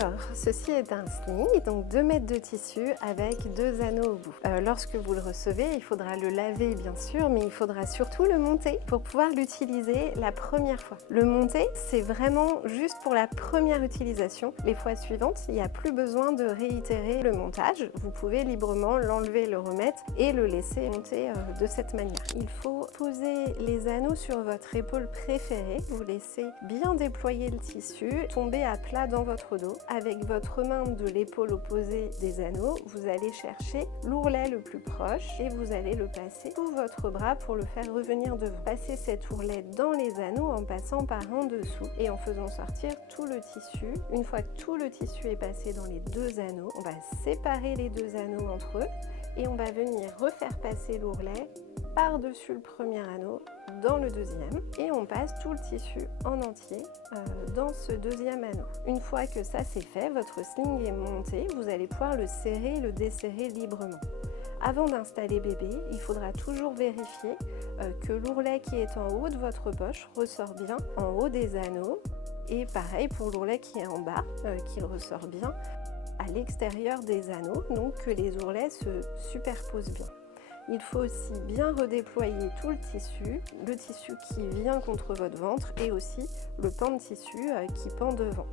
Alors, ceci est un sling, donc 2 mètres de tissu avec 2 anneaux au bout. Lorsque vous le recevez, il faudra le laver bien sûr, mais il faudra surtout le monter pour pouvoir l'utiliser la première fois. Le monter, c'est vraiment juste pour la première utilisation. Les fois suivantes, il n'y a plus besoin de réitérer le montage. Vous pouvez librement l'enlever, le remettre et le laisser monter de cette manière. Il faut poser les anneaux sur votre épaule préférée. Vous laissez bien déployer le tissu, tomber à plat dans votre dos. Avec votre main de l'épaule opposée des anneaux, vous allez chercher l'ourlet le plus proche et vous allez le passer sous votre bras pour le faire revenir devant. Passez cet ourlet dans les anneaux en passant par en dessous et en faisant sortir tout le tissu. Une fois que tout le tissu est passé dans les 2 anneaux, on va séparer les 2 anneaux entre eux et on va venir refaire passer l'ourlet par-dessus le premier anneau dans le deuxième et on passe tout le tissu en entier dans ce deuxième anneau. Une fois que ça c'est fait, votre sling est monté, vous allez pouvoir le serrer et le desserrer librement. Avant d'installer bébé, il faudra toujours vérifier que l'ourlet qui est en haut de votre poche ressort bien en haut des anneaux et pareil pour l'ourlet qui est en bas, qu'il ressort bien à l'extérieur des anneaux, donc que les ourlets se superposent bien. Il faut aussi bien redéployer tout le tissu qui vient contre votre ventre et aussi le pan de tissu qui pend devant.